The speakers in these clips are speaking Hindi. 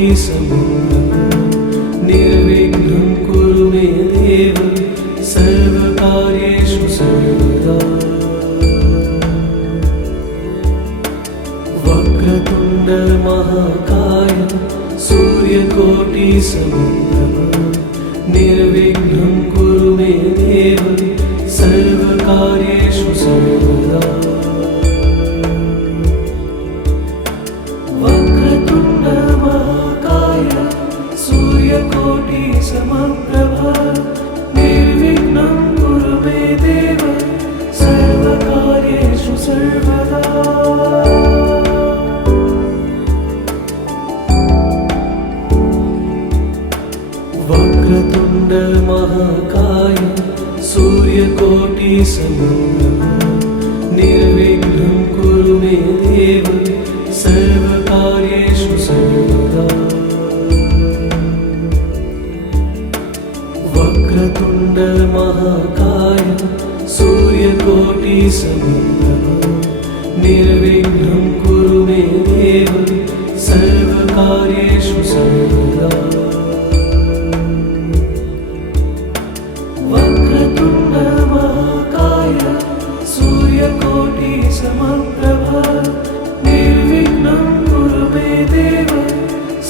समप्रभ निर्विघ्नं कुरु मे देव सर्वकार्येषु सर्वदा। वक्रतुण्ड महाकाय सूर्यकोटि समप्रभ निर्विघ्नं कुरु मे देव सर्वकार्येषु सर्वदा। वक्रतुण्ड महाकाय सूर्यकोटि समप्रभ निर्विघ्नं कुरु मे देव सर्वकार्येषु सर्वदा। वक्रतुण्ड महाकाय सूर्यकोटि समप्रभ निर्विघ्नं कुरु मे देव सर्वकार्येषु सर्वदा। वक्रतुण्ड महाकाय सूर्यकोटि समप्रभ निर्विघ्नं कुरु मे देव सर्वकार्येषु सर्वदा। वक्रतुण्ड महाकाय सूर्यकोटि समप्रभ निर्विघ्नं कुरु मे देव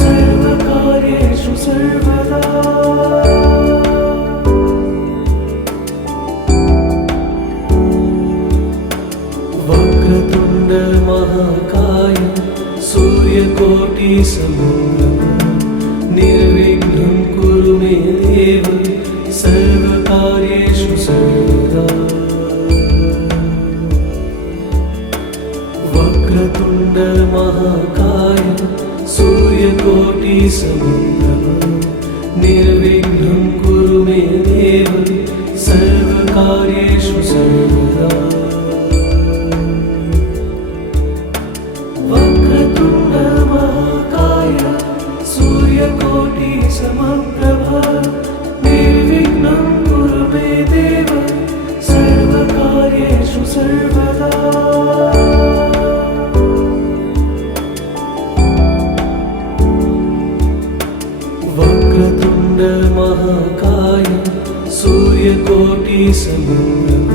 सर्वकार्येषु सर्वदा। वक्रतुण्ड महाकाय सूर्यकोटि समप्रभ निर्विघ्नं कुरु मे देव सर्वकार्येषु सर्वदा। वक्रतुण्ड महाकाय सूर्यकोटि समप्रभ निर्विघ्नं कुरु मे देव सर्वकार्येषु सर्वदा। वक्रतुण्ड महाकाय सूर्यकोटि समप्रभ निर्विघ्नं कुरु मे देव सर्वकार्येषु सर्वदा। वक्रतुण्ड महाकाय सूर्यकोटि समप्रभ